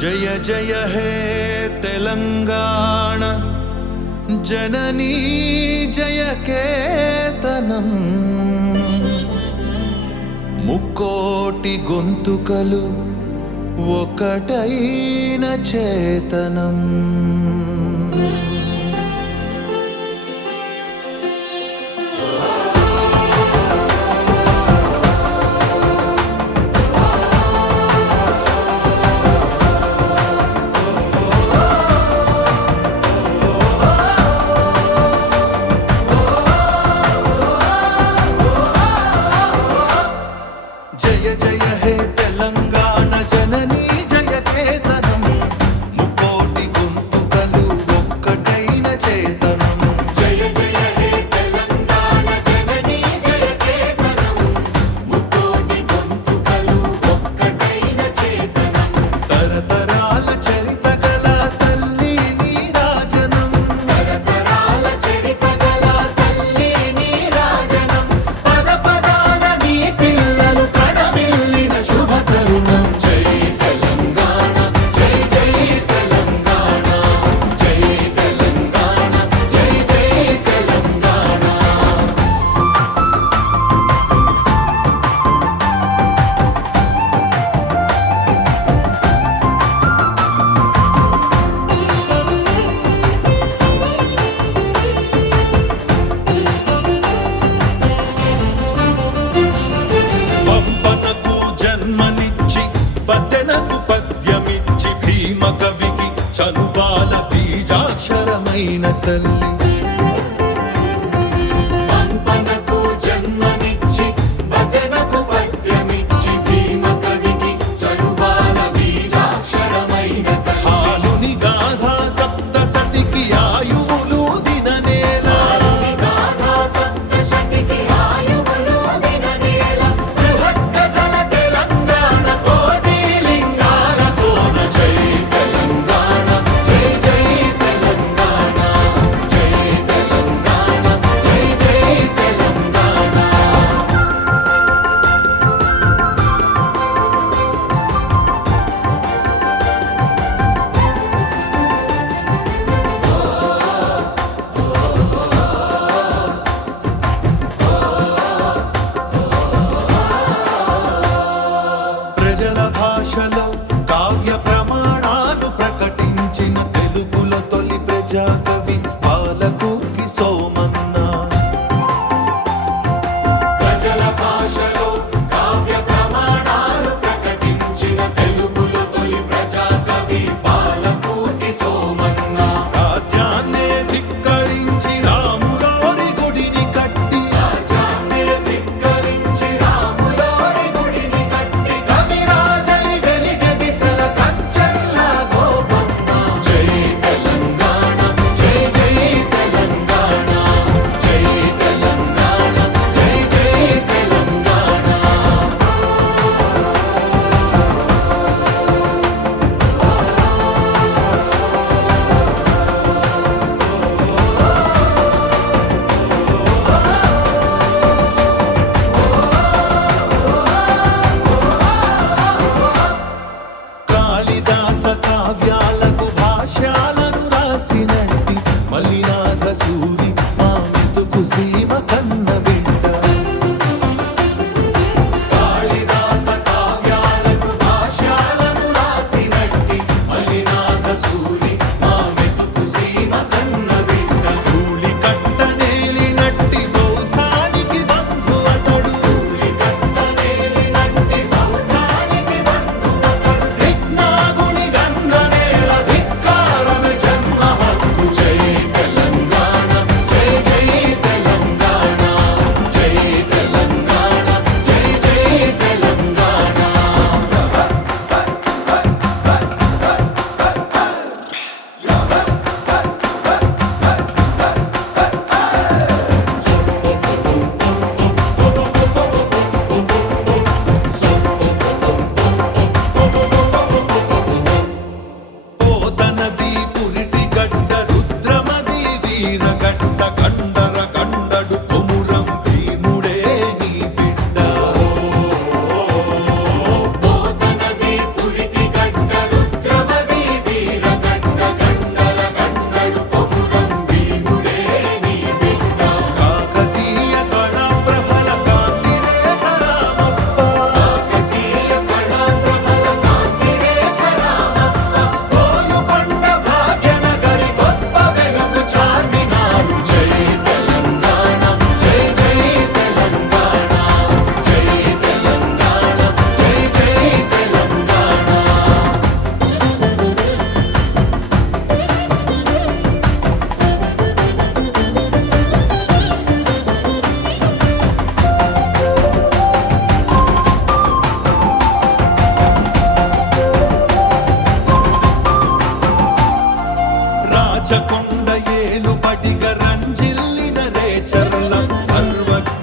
జయ జయ హే తెలంగాణ జననీ జయ కేతనం ముక్కోటి గొంతుకలు ఒకటైన చేతనం. జయ జయ హే తెలంగాణ జననీ జయ కేతనం ముకోటి గొంతుకలు ఒక్కటైన చేతనం. జయ జయ హే తెలంగాణ జననీ జయ కేతనం ముకోటి గొంతుకలు ఒక్కటైన చేతనం. తరతరాల చరిత గల తల్లి నీరాజనం, తరతరాల చరిత గల తల్లి నీరాజనం. పద పదాన నీ పిల్లలు ప్రణమిల్లిన శుభ తరుణం. జై తెలంగాణ జై జై తెలంగాణ జై తెలంగాణ జై జై తెలంగాణ. పంపనకు జన్మనిచ్చి పద్దెనకు పద్యమిచ్చి భీమ కవికి చనుబాల బీజాక్షరమైన తల్లి. పంపనకు జన్మనిచ్చి బదనకు పద్యమిచ్చి భీమ కవికి చనుబాల బీజాక్షరమైన తల్లి. హాలుని గాథా సప్తసతికి ఆయువులు దిననేల, గాథా సప్తశతికి ఆయువులు దిననేల. బృహత్కథల తెలంగాణ కోటి లింగాల కోన. జై తెలంగాణ జై జై తెలంగాణ జై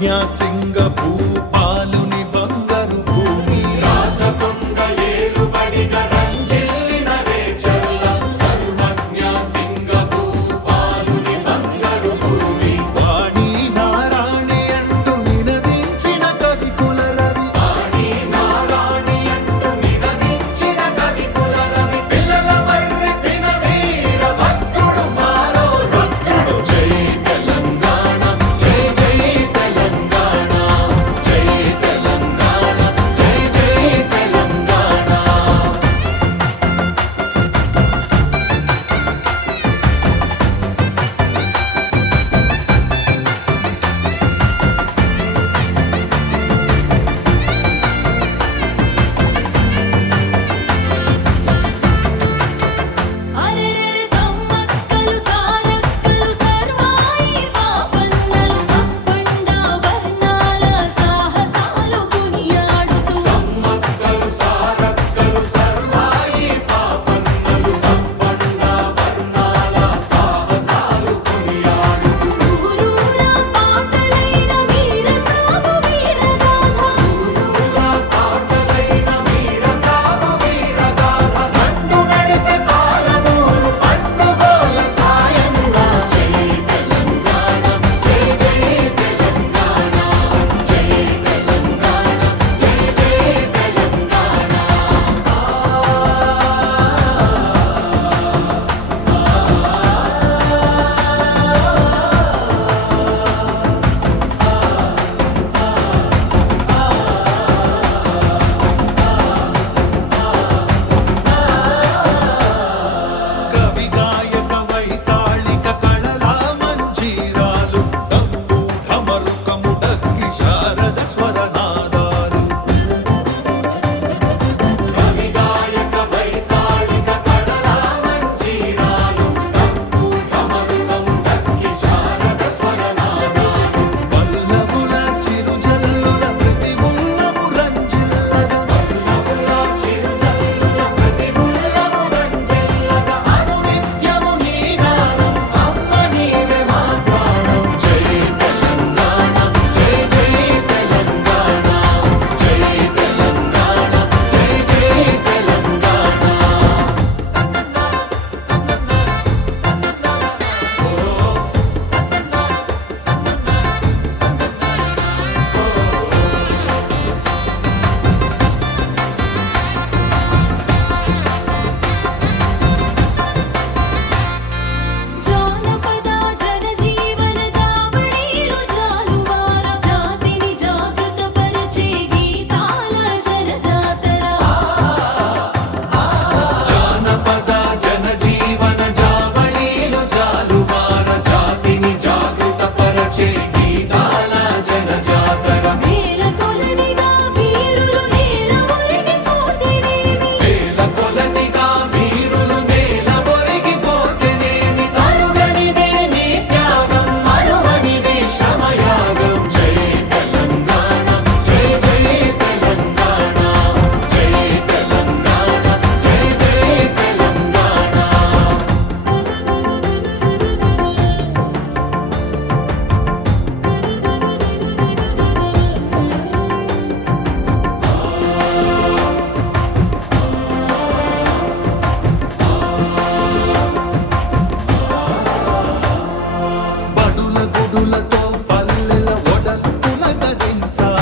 సర్వజ్ఞ సింగ భూపాలుని బంగారు భూమి రాజకొండ ఏలుబడిగా రంజిల్లిన రేచర్ల సర్వజ్ఞ సింగ భూపాలుని బంగారు భూమి వాణి నారాణి అంటూ నినదించిన కవికుల రవి వాణి నారాణి అంటూ నినదించిన కవికుల రవి పిల్లల మర్రెపిన వీర భద్రుడు మారో రుద్రుడు జై తెలంగాణ జై జై తెలంగాణ జై తెలంగాణ జై జై తెలంగాణ అరెరెరె సమ్మక్కలు సారక్కలు సర్వాయి పాపన్నలు సప్పండ వర్ణాల సాహసాలు కొనియాడుతూ సమ్మక్కలు సారక్కలు సర్వాయి పాపన్నలు సప్పండ వర్ణాల సాహసాలు కొనియాడుతూ ఊరూరా పాటలైన వీరసాము వీరగాథ ఊరూరా పాటలైన వీరసాము వీరగాథ దండు నడిపే పాలమూరు పండుగోల సాయముగా జై తెలంగాణ జై జై తెలంగాణ జై తెలంగాణ జై జై తెలంగాణ కవి గాయక వైతాళిక కళల మంజీరాలు డప్పు ఢమరుకము డక్కి శారద స్వరనాదాలు కవి గాయక వైతాళిక కళల మంజీరాలు డప్పు ఢమరుకము డక్కి శారద స్వరనాదాలు పల్లవుల చిరుజల్లుల ప్రతి ఉల్లము రంజిల్లగా పల్లవుల చిరుజల్లుల ప్రతి ఉల్లము రంజిల్లగా అనునిత్యము నీ గానం అమ్మ నీవే మా ప్రాణం జై తెలంగాణ జై జై తెలంగాణ జై తెలంగాణ జై జై తెలంగాణ జానపద జనజీవన జావళీలు జాలువార జాతిని జాగృతపరిచే గీతాల జనజాతర జానపద జనజీవన జావళీలు జాలువార జాతిని జాగృతపరచే గీతాల జనజాతర వేల కొలదిగా వీరులు నేల ఒరిగిపోతేనేమి వేల కొలదిగా వీరులు నేల ఒరిగిపోతేనేమి తరుగనిదే నీ త్యాగం మరువనిదే శ్రమయాగం జై తెలంగాణ జై జై తెలంగాణ జై తెలంగాణ జై జై తెలంగాణ బడుల గుడులతో పల్లెల ఒడలు పులకరించాలి